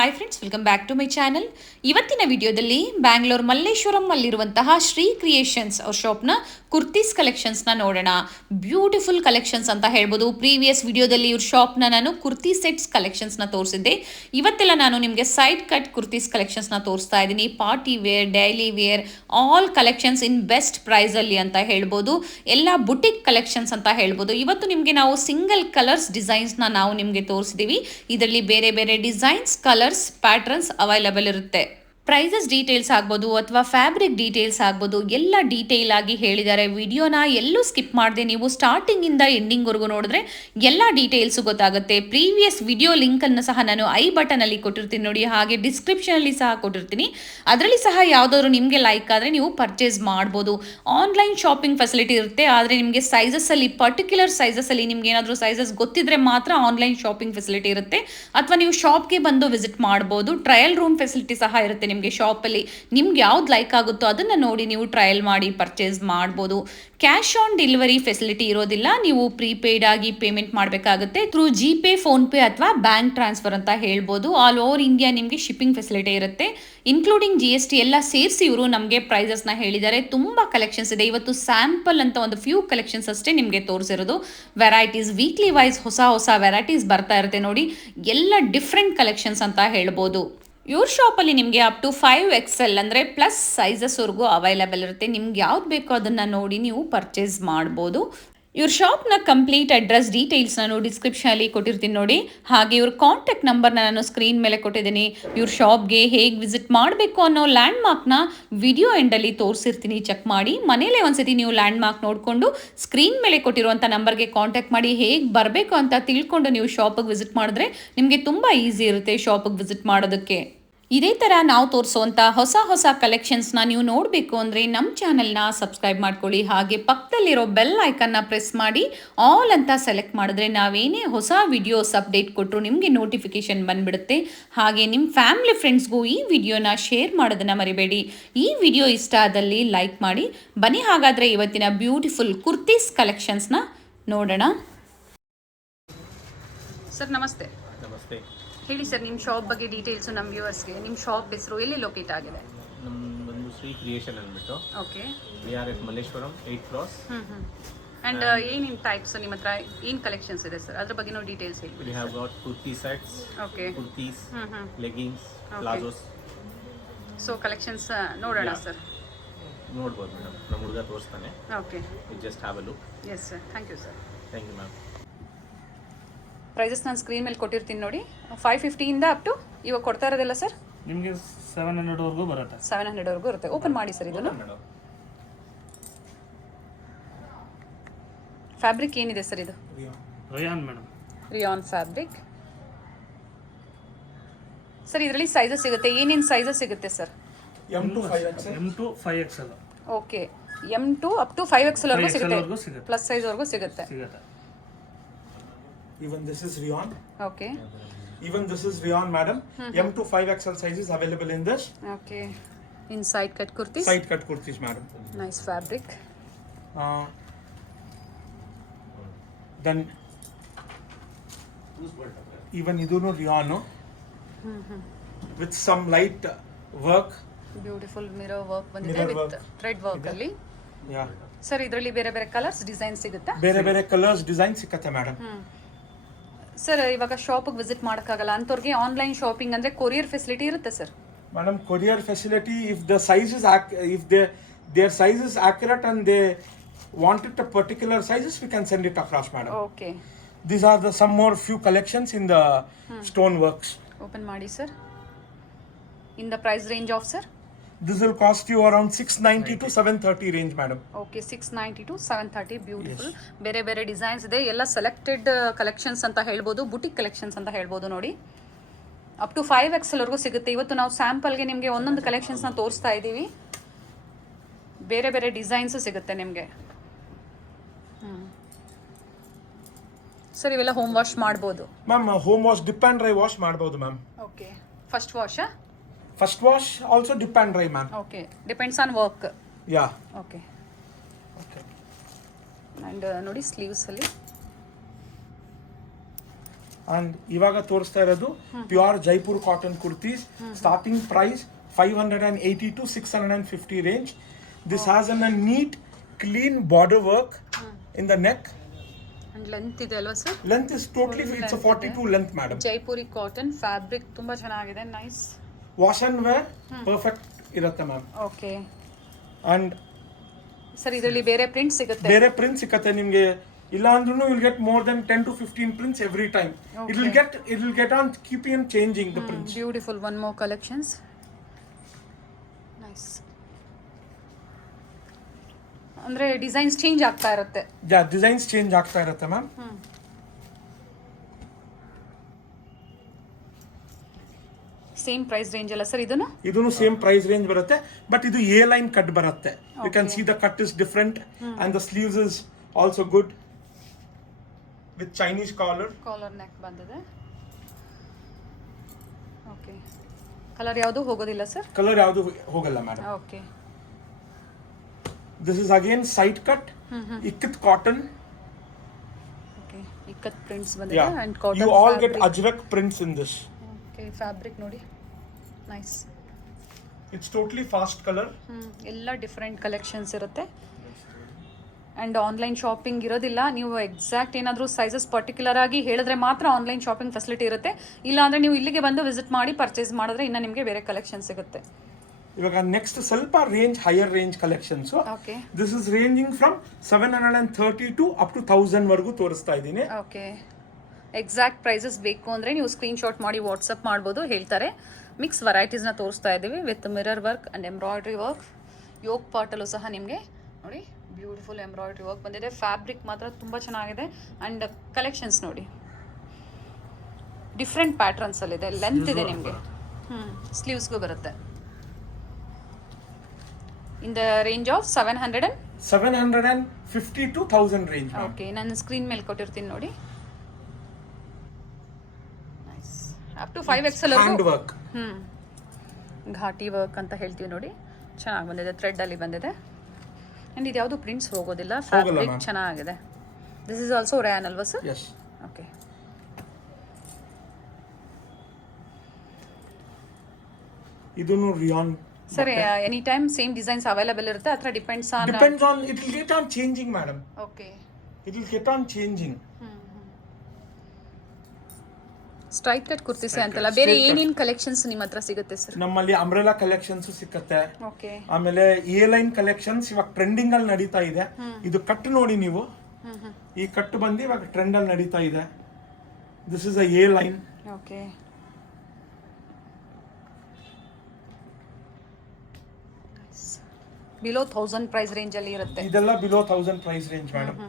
Hi friends, welcome back to my channel. ಇವತ್ತಿನ ವಿಡಿಯೋದಲ್ಲಿ ಬ್ಯಾಂಗ್ಳೂರ್ ಮಲ್ಲೇಶ್ವರಂ ಅಲ್ಲಿರುವಂತಹ ಶ್ರೀ ಕ್ರಿಯೇಷನ್ಸ್ ಅವ್ರ ಶಾಪ್ನ ಕುರ್ತೀಸ್ ಕಲೆಕ್ಷನ್ಸ್ನ ನೋಡೋಣ. ಬ್ಯೂಟಿಫುಲ್ ಕಲೆಕ್ಷನ್ಸ್ ಅಂತ ಹೇಳ್ಬೋದು. ಪ್ರೀವಿಯಸ್ ವಿಡಿಯೋದಲ್ಲಿ ಇವ್ರ ಶಾಪ್ನ ನಾನು ಕುರ್ತಿ ಸೆಟ್ಸ್ ಕಲೆಕ್ಷನ್ಸ್ನ ತೋರಿಸಿದ್ದೆ. ಇವತ್ತೆಲ್ಲ ನಾನು ನಿಮಗೆ ಸೈಡ್ ಕಟ್ ಕುರ್ತೀಸ್ ಕಲೆಕ್ಷನ್ಸ್ನ ತೋರಿಸ್ತಾ ಇದ್ದೀನಿ. Party wear, daily wear, all collections in best ಪ್ರೈಸಲ್ಲಿ ಅಂತ ಹೇಳ್ಬೋದು. ಎಲ್ಲ ಬುಟಿಕ್ ಕಲೆಕ್ಷನ್ಸ್ ಅಂತ ಹೇಳ್ಬೋದು. ಇವತ್ತು ನಿಮಗೆ ನಾವು ಸಿಂಗಲ್ ಕಲರ್ಸ್ ಡಿಸೈನ್ಸ್ನ ನಾವು ನಿಮಗೆ ತೋರಿಸಿದ್ದೀವಿ. ಇದರಲ್ಲಿ ಬೇರೆ ಬೇರೆ ಡಿಸೈನ್ಸ್, ಕಲರ್ಸ್, ಪ್ಯಾಟರ್ನ್ಸ್ ಅವೈಲಬಲ್ ಇರುತ್ತೆ. ಪ್ರೈಸಸ್ ಡೀಟೇಲ್ಸ್ ಆಗ್ಬೋದು ಅಥವಾ ಫ್ಯಾಬ್ರಿಕ್ ಡೀಟೇಲ್ಸ್ ಆಗ್ಬೋದು, ಎಲ್ಲ ಡೀಟೇಲ್ ಆಗಿ ಹೇಳಿದ್ದಾರೆ. ವಿಡಿಯೋನ ಎಲ್ಲೂ ಸ್ಕಿಪ್ ಮಾಡದೆ ನೀವು ಸ್ಟಾರ್ಟಿಂಗಿಂದ ಎಂಡಿಂಗ್ವರೆಗೂ ನೋಡಿದ್ರೆ ಎಲ್ಲ ಡೀಟೇಲ್ಸು ಗೊತ್ತಾಗುತ್ತೆ. ಪ್ರೀವಿಯಸ್ ವಿಡಿಯೋ ಲಿಂಕನ್ನು ಸಹ ನಾನು ಐ ಬಟನಲ್ಲಿ ಕೊಟ್ಟಿರ್ತೀನಿ ನೋಡಿ, ಹಾಗೆ ಡಿಸ್ಕ್ರಿಪ್ಷನಲ್ಲಿ ಸಹ ಕೊಟ್ಟಿರ್ತೀನಿ. ಅದರಲ್ಲಿ ಸಹ ಯಾವುದಾದ್ರು ನಿಮಗೆ ಲೈಕ್ ಆದರೆ ನೀವು ಪರ್ಚೇಸ್ ಮಾಡ್ಬೋದು. ಆನ್ಲೈನ್ ಶಾಪಿಂಗ್ ಫೆಸಿಲಿಟಿ ಇರುತ್ತೆ, ಆದರೆ ನಿಮಗೆ ಸೈಜಸ್ಸಲ್ಲಿ ಪರ್ಟಿಕ್ಯುಲರ್ ಸೈಜಸ್ಸಲ್ಲಿ ನಿಮ್ಗೆ ಏನಾದರೂ ಸೈಜಸ್ ಗೊತ್ತಿದ್ರೆ ಮಾತ್ರ ಆನ್ಲೈನ್ ಶಾಪಿಂಗ್ ಫೆಸಿಲಿಟಿ ಇರುತ್ತೆ, ಅಥವಾ ನೀವು ಶಾಪ್ಗೆ ಬಂದು ವಿಸಿಟ್ ಮಾಡ್ಬೋದು. ಟ್ರಯಲ್ ರೂಮ್ ಫೆಸಿಲಿಟಿ ಸಹ ಇರುತ್ತೆ ನಿಮಗೆ ಶಾಪಲ್ಲಿ. ನಿಮ್ಗೆ ಯಾವ್ದು ಲೈಕ್ ಆಗುತ್ತೋ ಅದನ್ನು ನೋಡಿ ನೀವು ಟ್ರಯಲ್ ಮಾಡಿ ಪರ್ಚೇಸ್ ಮಾಡ್ಬೋದು. ಕ್ಯಾಶ್ ಆನ್ ಡೆಲಿವರಿ ಫೆಸಿಲಿಟಿ ಇರೋದಿಲ್ಲ, ನೀವು ಪ್ರೀಪೇಯ್ಡ್ ಆಗಿ ಪೇಮೆಂಟ್ ಮಾಡಬೇಕಾಗುತ್ತೆ. ಥ್ರೂ ಜಿಪೇ, ಫೋನ್ಪೇ ಅಥವಾ ಬ್ಯಾಂಕ್ ಟ್ರಾನ್ಸ್ಫರ್ ಅಂತ ಹೇಳ್ಬೋದು. ಆಲ್ ಓವರ್ ಇಂಡಿಯಾ ನಿಮಗೆ ಶಿಪ್ಪಿಂಗ್ ಫೆಸಿಲಿಟಿ ಇರುತ್ತೆ, ಇನ್ಕ್ಲೂಡಿಂಗ್ GST ಎಲ್ಲ ಸೇರಿಸಿ ಇವರು ನಮಗೆ ಪ್ರೈಸಸ್ನ ಹೇಳಿದ್ದಾರೆ. ತುಂಬ ಕಲೆಕ್ಷನ್ಸ್ ಇದೆ. ಇವತ್ತು ಸ್ಯಾಂಪಲ್ ಅಂತ ಒಂದು ಫ್ಯೂ ಕಲೆಕ್ಷನ್ಸ್ ಅಷ್ಟೇ ನಿಮಗೆ ತೋರಿಸಿರೋದು. ವೆರೈಟೀಸ್ ವೀಕ್ಲಿ ವೈಸ್ ಹೊಸ ಹೊಸ ವೆರೈಟೀಸ್ ಬರ್ತಾ ಇರುತ್ತೆ ನೋಡಿ, ಎಲ್ಲ ಡಿಫ್ರೆಂಟ್ ಕಲೆಕ್ಷನ್ಸ್ ಅಂತ ಹೇಳ್ಬೋದು. ಇವ್ರ ಶಾಪಲ್ಲಿ ನಿಮಗೆ ಅಪ್ ಟು 5XL ಅಂದರೆ ಪ್ಲಸ್ ಸೈಜಸ್ವರೆಗೂ ಅವೈಲಬಲ್ ಇರುತ್ತೆ. ನಿಮ್ಗೆ ಯಾವ್ದು ಬೇಕೋ ಅದನ್ನು ನೋಡಿ ನೀವು ಪರ್ಚೇಸ್ ಮಾಡ್ಬೋದು. ಇವ್ರ ಶಾಪ್ನ ಕಂಪ್ಲೀಟ್ ಅಡ್ರೆಸ್ ಡೀಟೇಲ್ಸ್ ನಾನು ಡಿಸ್ಕ್ರಿಪ್ಷನಲ್ಲಿ ಕೊಟ್ಟಿರ್ತೀನಿ ನೋಡಿ, ಹಾಗೆ ಇವ್ರ ಕಾಂಟ್ಯಾಕ್ಟ್ ನಂಬರ್ನ ನಾನು ಸ್ಕ್ರೀನ್ ಮೇಲೆ ಕೊಟ್ಟಿದ್ದೀನಿ. ಇವ್ರ ಶಾಪ್ಗೆ ಹೇಗೆ ವಿಸಿಟ್ ಮಾಡಬೇಕು ಅನ್ನೋ ಲ್ಯಾಂಡ್ ಮಾರ್ಕ್ನ ವಿಡಿಯೋ ಎಂಡಲ್ಲಿ ತೋರಿಸಿರ್ತೀನಿ, ಚೆಕ್ ಮಾಡಿ. ಮನೇಲೇ ಒಂದ್ಸತಿ ನೀವು ಲ್ಯಾಂಡ್ ಮಾರ್ಕ್ ನೋಡಿಕೊಂಡು ಸ್ಕ್ರೀನ್ ಮೇಲೆ ಕೊಟ್ಟಿರುವಂಥ ನಂಬರ್ಗೆ ಕಾಂಟ್ಯಾಕ್ಟ್ ಮಾಡಿ ಹೇಗೆ ಬರಬೇಕು ಅಂತ ತಿಳ್ಕೊಂಡು ನೀವು ಶಾಪಿಗೆ ವಿಸಿಟ್ ಮಾಡಿದ್ರೆ ನಿಮಗೆ ತುಂಬ ಈಸಿ ಇರುತ್ತೆ ಶಾಪಿಗೆ ವಿಸಿಟ್ ಮಾಡೋದಕ್ಕೆ. ಇದೇ ಥರ ನಾವು ತೋರಿಸುವಂಥ ಹೊಸ ಹೊಸ ಕಲೆಕ್ಷನ್ಸ್ನ ನೀವು ನೋಡಬೇಕು ಅಂದರೆ ನಮ್ಮ ಚಾನಲ್ನ ಸಬ್ಸ್ಕ್ರೈಬ್ ಮಾಡ್ಕೊಳ್ಳಿ, ಹಾಗೆ ಪಕ್ಕದಲ್ಲಿರೋ ಬೆಲ್ ಐಕನ್ನ ಪ್ರೆಸ್ ಮಾಡಿ ಆಲ್ ಅಂತ ಸೆಲೆಕ್ಟ್ ಮಾಡಿದ್ರೆ ನಾವೇನೇ ಹೊಸ ವಿಡಿಯೋಸ್ ಅಪ್ಡೇಟ್ ಕೊಟ್ಟರು ನಿಮಗೆ ನೋಟಿಫಿಕೇಷನ್ ಬಂದುಬಿಡುತ್ತೆ. ಹಾಗೆ ನಿಮ್ಮ ಫ್ಯಾಮಿಲಿ ಫ್ರೆಂಡ್ಸ್ಗೂ ಈ ವಿಡಿಯೋನ ಶೇರ್ ಮಾಡೋದನ್ನು ಮರಿಬೇಡಿ. ಈ ವಿಡಿಯೋ ಇಷ್ಟ ಆದಲ್ಲಿ ಲೈಕ್ ಮಾಡಿ. ಬನ್ನಿ ಹಾಗಾದರೆ ಇವತ್ತಿನ ಬ್ಯೂಟಿಫುಲ್ ಕುರ್ತೀಸ್ ಕಲೆಕ್ಷನ್ಸ್ನ ನೋಡೋಣ. ಸರ್ ನಮಸ್ತೆ. ನಮಸ್ತೆ. ಹೇಳಿ ಸರ್, ನಿಮ್ಮ ಶಾಪ್ ಬಗ್ಗೆ ಡೀಟೇಲ್ಸು ನಮ್ಮ ವ್ಯೂವರ್ಸ್ಗೆ. ನಿಮ್ಮ ಶಾಪ್ ಹೆಸರು ಎಲ್ಲಿ ಲೊಕೇಟ್ ಆಗಿದೆ? ನಮ್ಮದು ಶ್ರೀ ಕ್ರಿಯೇಷನ್ ಅಂದ್ಬಿಟ್ಟು okay. DRS Malleshwaram 8th cross. And ಏನೇನು ಟೈಪ್ಸ್ ನಿಮ್ಮ ಹತ್ರ ಏನು ಕಲೆಕ್ಷನ್ಸ್ ಇದೆ ಸರ್, ಅದ್ರ ಬಗ್ಗೆ ನಾವು ಡೀಟೇಲ್ಸ್ ಹೇಳಿ. We have got kurti sets, okay, kurtis, leggings, palazzos. So collections ನೋಡೋಣ ಸರ್. ನೋಡ್ಬೋದು ಮೇಡಮ್, ನಮ್ಮ ಹುಡುಗ ತೋರಿಸ್ತಾನೆ. Okay, just have a look. Yes sir, thank you sir. Thank you ma'am. Prices ನಾನು ಸ್ಕ್ರೀನ್ ಮೇಲೆ ಕೊಟ್ಟಿರ್ತೀನಿ ನೋಡಿ. 550ಇಂದ ಅಪ್ ಟು ಇವಾಗ ಕೊಡ್ತಾ ಇರೋದಿಲ್ಲ ಸರ್, ನಿಮಗೆ 700ವರೆಗೂ ಬರುತ್ತೆ. 700ವರೆಗೂ ಇರುತ್ತೆ. ಓಪನ್ ಮಾಡಿ ಸರ್. ಇದನ್ನು ಮೇಡಮ್ ಫ್ಯಾಬ್ರಿಕ್ ಏನಿದೆ ಸರ್? ಇದು rayon madam, rayon fabric. Sir ಇದರಲ್ಲಿ ಸೈಜಸ್ ಸಿಗುತ್ತೆ, ಏನೇನು ಸೈಜಸ್ ಸಿಗುತ್ತೆ sir? M to 5XL. Okay, M2 up to 5XL ವರೆಗೂ ಸಿಗುತ್ತೆ, ಸಿಗುತ್ತೆ. ಪ್ಲಸ್ ಸೈಜ್ ವರೆಗೂ ಸಿಗುತ್ತೆ. Even this is rayon. Okay, Even this is rayon, madam. M to 5XL sizes available in this. Okay. Inside cut kurtis, Side cut kurtis, madam. Nice fabric. Then even idunu rayon with some light work. Beautiful mirror work ಬಂದಿದೆ Mirror with work. Thread work ಅಲ್ಲಿ. Yeah. Sir ಇದರಲ್ಲಿ ಬೇರೆ ಬೇರೆ colours design ಸಿಗುತ್ತಾ? ಬೇರೆ ಬೇರೆ colours design ಸಿಕ್ಕತ್ತೆ madam. Sir ಇವಾಗ ಶಾಪಿಗೆ ವಿಸಿಟ್ ಮಾಡೋಕ್ಕಾಗಲ್ಲ ಅಂಥವ್ರಿಗೆ ಆನ್ಲೈನ್ ಶಾಪಿಂಗ್ ಅಂದರೆ ಕೊರಿಯರ್ ಫೆಸಿಲಿಟಿ ಇರುತ್ತೆ sir? Madam, courier facility, if the size is if their size is accurate and they want it a particular sizes, we can send it across, madam. Okay, These are the some more few collections in the stone works. Open ಮಾಡಿ sir. In the price range of sir? This will cost you around 690 to 730 range, madam. Okay, 690 to 730. Beautiful. ಬೇರೆ ಬೇರೆ designs ಇದೆ, ಎಲ್ಲ selected collections ಅಂತ ಹೇಳ್ಬೋದು, boutique collections ಅಂತ ಹೇಳ್ಬೋದು ನೋಡಿ. ಅಪ್ ಟು 5XL ವರೆಗೂ ಸಿಗುತ್ತೆ. ಇವತ್ತು ನಾವು ಸ್ಯಾಂಪಲ್ಗೆ ನಿಮಗೆ ಒಂದೊಂದು ಕಲೆಕ್ಷನ್ಸ್ನ ತೋರಿಸ್ತಾ ಇದ್ದೀವಿ. ಬೇರೆ ಬೇರೆ ಡಿಸೈನ್ಸು ಸಿಗುತ್ತೆ ನಿಮಗೆ. ಸರ್ ಇವೆಲ್ಲ ಹೋಮ್ ವಾಶ್ ಮಾಡ್ಬೋದು? Ma'am, home wash, dip and dry wash ಮಾಡಬಹುದು ma'am. ಓಕೆ, ಫಸ್ಟ್ ವಾಶಾ? First wash also dip and dry, ma'am. Okay, depends on work. Yeah. Okay, and ನೋಡಿ ಸ್ಲೀವ್ಸಲ್ಲಿ ಅಂಡ್ ಇವಾಗ ತೋರಿಸ್ತಾ ಇರೋದು pure Jaipur cotton kurtis starting price 580 to 650 range. This has a neat clean border work in the neck. And length ಇದೆ ಅಲ್ವಾ sir? Length is totally it's a 42 length madam. Jaipuri cotton fabric ತುಂಬಾ ಚೆನ್ನಾಗಿದೆ, nice. Wash and wear perfect ಇರುತ್ತೆ ma'am. Okay and sir ಇದರಲ್ಲಿ ಬೇರೆ print ಸಿಗುತ್ತೆ? ಬೇರೆ print ಸಿಕ್ಕತ್ತೆ ನಿಮಗೆ. ಇಲ್ಲ ಅಂದ್ರೂ will get more than 10 to 15 prints every time. It will get on keeping and changing the prints. Beautiful. One more collections. Nice. ಅಂದ್ರೆ ಡಿಸೈನ್ಸ್ ಚೇಂಜ್ ಆಗ್ತಾ ಇರುತ್ತೆ. ಡಿಸೈನ್ಸ್ ಚೇಂಜ್ ಆಗ್ತಾ ಇರುತ್ತೆ ಮ್ಯಾಮ್. ಸೇಮ್ ಪ್ರೈಸ್ ರೇಂಜ್ ಅಲ್ಲ ಸರ್ ಇದನ್ನು? ಇದನ್ನು same price range ಬರುತ್ತೆ, but ಇದು ಎ ಲೈನ್ ಕಟ್ ಬರುತ್ತೆ. You can see the cut is different and the sleeves is also good with Chinese collar neck ಬಂದಿದೆ. Okay. Colour ಯಾವುದು ಹೋಗೋದಿಲ್ಲ sir? Colour ಯಾವುದು ಹೋಗಲ್ಲ madam. Okay. This is again side cut ikat cotton. Okay. Ikat prints ಬಂದಿದೆ and cotton. You all get ajrakh prints in this. Okay. Fabric ನೋಡಿ, nice. It's totally fast colour. ಎಲ್ಲ different collections ಇರುತ್ತೆ and online shopping ಇರೋದಿಲ್ಲ. ನೀವು exact ಏನಾದರೂ sizes particular ಆಗಿ ಹೇಳಿದ್ರೆ ಮಾತ್ರ ಆನ್ಲೈನ್ ಶಾಪಿಂಗ್ ಫೆಸಿಲಿಟಿ ಇರುತ್ತೆ. ಇಲ್ಲಾಂದರೆ ನೀವು ಇಲ್ಲಿಗೆ ಬಂದು ವಿಸಿಟ್ ಮಾಡಿ ಪರ್ಚೇಸ್ ಮಾಡಿದ್ರೆ ಇನ್ನು ನಿಮಗೆ ಬೇರೆ ಕಲೆಕ್ಷನ್ ಸಿಗುತ್ತೆ. ಇವಾಗ ನೆಕ್ಸ್ಟ್ ಸ್ವಲ್ಪ range higher range collections. Okay. This is ranging from 730 to up to 1000 ವರೆಗೂ ತೋರಿಸ್ತಾ ಇದ್ದೀನಿ. ಓಕೆ. ಎಕ್ಸಾಕ್ಟ್ ಪ್ರೈಸಸ್ ಬೇಕು ಅಂದರೆ ನೀವು ಸ್ಕ್ರೀನ್ಶಾಟ್ ಮಾಡಿ ವಾಟ್ಸಪ್ ಮಾಡ್ಬೋದು, ಹೇಳ್ತಾರೆ. ಮಿಕ್ಸ್ ವೆರೈಟೀಸ್ನ ತೋರಿಸ್ತಾ ಇದ್ದೀವಿ with mirror work and embroidery work. ಯೋಗ್ ಪಾರ್ಟಲ್ಲೂ ಸಹ ನಿಮಗೆ ನೋಡಿ ಬ್ಯೂಟಿಫುಲ್ ಎಂಬ್ರಾಯ್ಡ್ರಿ ವರ್ಕ್ ಬಂದಿದೆ. ಫ್ಯಾಬ್ರಿಕ್ ಮಾತ್ರ ತುಂಬ ಚೆನ್ನಾಗಿದೆ ಆ್ಯಂಡ್ ಕಲೆಕ್ಷನ್ಸ್ ನೋಡಿ ಡಿಫ್ರೆಂಟ್ ಪ್ಯಾಟ್ರನ್ಸಲ್ಲಿದೆ. ಲೆಂತ್ ಇದೆ ನಿಮಗೆ. ಸ್ಲೀವ್ಸ್ಗೂ ಬರುತ್ತೆ. In the range of 750 to 1000 range. Okay. ನಾನು ಸ್ಕ್ರೀನ್ ಮೇಲೆ ಕೊಟ್ಟಿರ್ತೀನಿ ನೋಡಿ. Nice. Up to 5XL hand work. ಘಾಟಿ ವರ್ಕ್ ಅಂತ ಹೇಳ್ತೀವಿ ನೋಡಿ, ಚೆನ್ನಾಗಿ ಬಂದಿದೆ. ಥ್ರೆಡ್ಡಲ್ಲಿ ಬಂದಿದೆ ಆ್ಯಂಡ್ ಇದು ಯಾವುದು ಪ್ರಿಂಟ್ಸ್ ಹೋಗೋದಿಲ್ಲ. ಫ್ಯಾಬ್ರಿಕ್ ಚೆನ್ನಾಗಿದೆ. ದಿಸ್ ಇಸ್ ಆಲ್ಸೋ ರ್ಯಾನ್ ಅಲ್ವಾ ಸರ್? ಎಸ್. ಓಕೆ. ಇದನ್ನು rayon sir any time same designs available ಇರುತ್ತೆ ಅಥವಾ depends on? Depends on, it will get on changing madam. Okay. It will get on changing. Straight cut kurtis ಅಂತಲ್ಲ, ಬೇರೆ ಏನೇನು collections ನಿಮ್ಮ ಹತ್ರ ಸಿಗುತ್ತೆ ಸರ್? ನಮ್ಮಲ್ಲಿ ಅಂಬ್ರೆಲಾ ಕಲೆಕ್ಷನ್ಸ್ ಸಿಕ್ಕತ್ತೆ. ಓಕೆ. ಆಮೇಲೆ ಎ ಲೈನ್ ಕಲೆಕ್ಷನ್ಸ್ ಇವಾಗ ಟ್ರೆಂಡಿಂಗ್ ಅಲ್ಲಿ ನಡೀತಾ ಇದೆ. ಇದು ಕಟ್ ನೋಡಿ ನೀವು, ಈ ಕಟ್ ಬಂದು ಇವಾಗ ಟ್ರೆಂಡ್ ಅಲ್ಲಿ ನಡೀತಾ ಇದೆ. This is a A line. Okay. Below 1000 price range ಅಲ್ಲಿ ಇರುತ್ತೆ. ಇದೆಲ್ಲ below 1000 price range madam.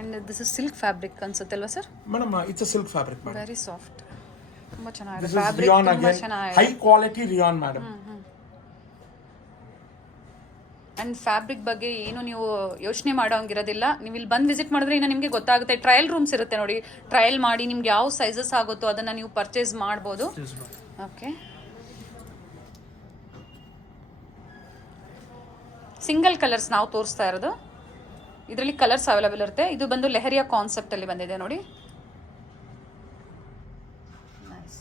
And this is silk fabric ಅನ್ಸುತ್ತೆ ಅಲ್ವಾ sir? Madam it's a silk fabric madam. Very soft. ತುಂಬಾ ಚೆನ್ನಾಗಿದೆ. ದಿಸ್ ಇಸ್ ಫ್ಯಾಬ್ರಿಕ್ ರಿಯಾನ್ ತುಂಬಾ again, ಚೆನ್ನಾಗಿದೆ. High quality rayon madam. And fabric ಬಗ್ಗೆ ಏನು ನೀವು ಯೋಚನೆ ಮಾಡೋಂಗಿರೋದಿಲ್ಲ. ನೀವು ಇಲ್ಲಿ ಬಂದು ವಿಸಿಟ್ ಮಾಡಿದ್ರೆ ಇನ್ನು ನಿಮಗೆ ಗೊತ್ತಾಗುತ್ತೆ. ಟ್ರಯಲ್ ರೂಮ್ಸ್ ಇರುತ್ತೆ ನೋಡಿ, ಟ್ರಯಲ್ ಮಾಡಿ ನಿಮ್ಗೆ ಯಾವ ಸೈಜಸ್ ಆಗುತ್ತೋ ಅದನ್ನು ನೀವು ಪರ್ಚೇಸ್ ಮಾಡ್ಬೋದು. ಓಕೆ. ಸಿಂಗಲ್ ಕಲರ್ಸ್ ನಾವು ತೋರಿಸ್ತಾ ಇರೋದು. ಇದರಲ್ಲಿ ಕಲರ್ಸ್ ಅವೈಲೇಬಲ್ ಇರುತ್ತೆ. ಇದು ಬಂದು ಲೆಹರಿಯಾ ಕಾನ್ಸೆಪ್ಟಲ್ಲಿ ಬಂದಿದೆ ನೋಡಿ. ನೈಸ್.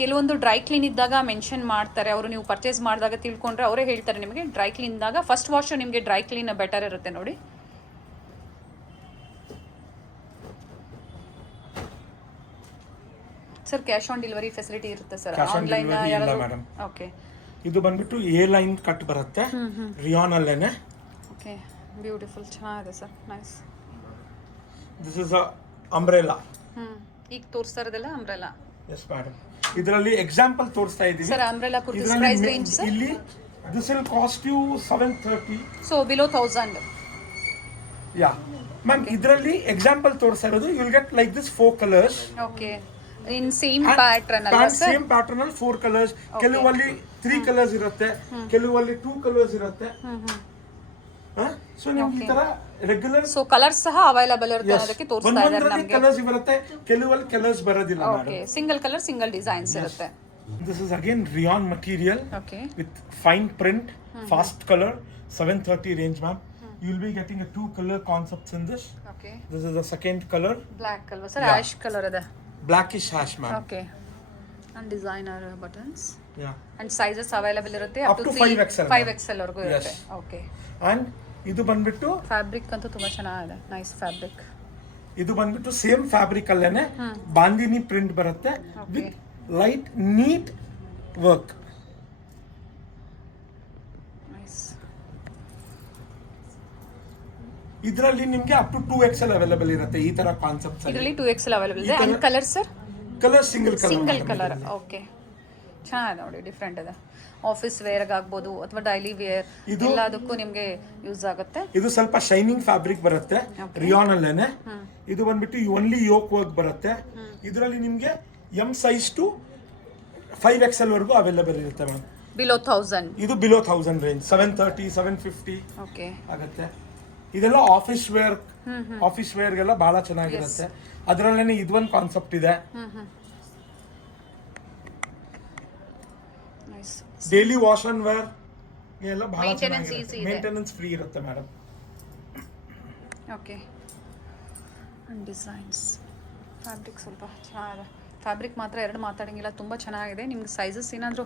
ಕೆಲವೊಂದು ಡ್ರೈ ಕ್ಲೀನ್ ಇದ್ದಾಗ ಮೆನ್ಷನ್ ಮಾಡ್ತಾರೆ ಅವರು, ನೀವು ಪರ್ಚೇಸ್ ಮಾಡಿದಾಗ ತಿಳ್ಕೊಂಡ್ರೆ ಅವರೇ ಹೇಳ್ತಾರೆ ನಿಮಗೆ. ಡ್ರೈ ಕ್ಲೀನ್ ಇದ್ದಾಗ ಫಸ್ಟ್ ವಾಶ್ ನಿಮಗೆ ಡ್ರೈ ಕ್ಲೀನ್ ಬೆಟರ್ ಇರುತ್ತೆ ನೋಡಿ. Sir cash on delivery facility ಇರುತ್ತೆ ಸರ್? Online madam. ಓಕೆ. ಇದು ಬಂದ್ಬಿಟ್ಟು ಎ ಲೈನ್ ಕಟ್ ಬರುತ್ತೆ ರಿಯಾನ್ ಅಲ್ಲೇನೆ. ಓಕೆ. ಬ್ಯೂಟಿಫುಲ್, ಚೆನ್ನಾಗಿದೆ sir. Nice. This is a umbrella. ಈಗ ತೋರಿಸ್ತಾ ಇರೋದೆಲ್ಲ ಅಂಬ್ರೆಲಾ. Yes madam. ಇದರಲ್ಲಿ ಎಕ್ಸಾಂಪಲ್ ತೋರಿಸ್ತಾ ಇದ್ದೀನಿ sir. Umbrella kurtis price range sir? ಇಲ್ಲಿ this will cost you 730. So below 1000. Yeah ma'am. ಇದರಲ್ಲಿ ಎಕ್ಸಾಂಪಲ್ ತೋರಿಸ್ತಾ ಇರೋದು you will get like this 4 colours. Okay. In same pattern ಅಲ್ವಾ ಸರ್? ಸೇಮ್ ಪ್ಯಾಟರ್ನ್ ಅಲ್ಲಿ 4 colours. ಕೆಲವಲ್ಲಿ 3 colours ಇರುತ್ತೆ, ಕೆಲವಲ್ಲಿ 2 ಕಲರ್ಸ್ ಇರುತ್ತೆ. ಸೊ ನೀವು ಈ ತರ ರೆಗ್ಯುಲರ್ ಸೊ ಕಲರ್ಸ್ ಸಹ ಅವೈಲೇಬಲ್ ಇರುತ್ತೆ ಅದಕ್ಕೆ ತೋರಿಸ್ತಾ ಇದ್ದಾರೆ ನಮಗೆ. ಕಲರ್ಸ್ ಬರುತ್ತೆ, ಕೆಲವಲ್ಲಿ ಕಲರ್ಸ್ ಬರೋದಿಲ್ಲ madam. Okay. Single colour single designs ಇರುತ್ತೆ. This is again rayon material Okay. with fine print, fast color, 730 range ma'am. You'll be getting a 2 color concepts in this. Okay This is the second color, black ಅಲ್ವಾ sir? Yeah. ಆಶ್ colour ಇದೆ. blackish hash, ma'am. Okay. And designer buttons Yeah. And sizes available ಇರುತ್ತೆ Up to 5XL, 5XL ವರೆಗೂ ಇರುತ್ತೆ. Yes. Okay. And ಇದು ಬಂದ್ಬಿಟ್ಟು fabric ಅಂತೂ ತುಂಬಾ ಚೆನ್ನಾಗಿದೆ. Nice fabric. ಇದು ಬಂದ್ಬಿಟ್ಟು ಸೇಮ್ ಫ್ಯಾಬ್ರಿಕ್ ಅಲ್ಲೇನೆ ಬಾಂದಿನಿ ಪ್ರಿಂಟ್ ಬರುತ್ತೆ with light neat work. Nice. ಇದರಲ್ಲಿ ನಿಮ್ಗೆ ಅಪ್ ಟು 2XL ಅವೈಲೇಬಲ್ ಇರುತ್ತೆ ಈ ತರ ಕಾನ್ಸೆಪ್ಟ್ಸ್ ಅಲ್ಲಿ. ಇದರಲ್ಲಿ 2XL ಅವೈಲೇಬಲ್ ಇದೆ. And colour sir? Colour single single colour. Colour. Okay. ಚೆನ್ನಾಗಿದೆ ನೋಡಿ, ಡಿಫ್ರೆಂಟ್ ಇದೆ. ಆಫೀಸ್ ವೇರ್ಗೆ ಆಗ್ಬೋದು ಅಥವಾ ಡೈಲಿ ವೇರ್ ಎಲ್ಲದಕ್ಕೂ ನಿಮಗೆ ಯೂಸ್ ಆಗುತ್ತೆ. ಇದು ಸ್ವಲ್ಪ ಶೈನಿಂಗ್ ಫ್ಯಾಬ್ರಿಕ್ ಬರುತ್ತೆ ರಿಯಾನ್ ಅಲ್ಲೇನೆ. ಇದು ಬಂದ್ಬಿಟ್ಟು ಓನ್ಲಿ ಯೋಕ್ ವರ್ಕ್ ಬರುತ್ತೆ. ಇದರಲ್ಲಿ ನಿಮ್ಗೆ ಎಂ ಸೈಜ್ ಟು 5XL ವರೆಗೂ ಅವೈಲೇಬಲ್ ಇರುತ್ತೆ ಮ್ಯಾಮ್. ಬಿಲೋ 1000. ಇದು ಬಿಲೋ 1000 ರೇಂಜ್ 730 750 ಓಕೆ. ಆಗುತ್ತೆ. ಇದೆಲ್ಲ ಆಫೀಸ್ ವೇರ್ಗೆಲ್ಲ ಬಹಳ ಚೆನ್ನಾಗಿರುತ್ತೆ. ಅದರಲ್ಲೇನೆ ಇದೊಂದು ಕಾನ್ಸೆಪ್ಟ್ ಇದೆ. Nice. Daily wash and wear ಎಲ್ಲ ಬಹಳ Maintenance ಚೆನ್ನಾಗಿರುತ್ತೆ. easy ಇದೆ. ಮೇಂಟೆನೆನ್ಸ್ ಫ್ರೀ ಇರುತ್ತೆ madam. Okay. And designs fabric ಸ್ವಲ್ಪ ಚೆನ್ನಾಗಿದೆ. ಫ್ಯಾಬ್ರಿಕ್ ಮಾತ್ರ ಎರಡು ಮಾತಾಡೋಂಗಿಲ್ಲ, ತುಂಬ ಚೆನ್ನಾಗಿದೆ. ನಿಮ್ಗೆ ಸೈಜಸ್ ಏನಾದರೂ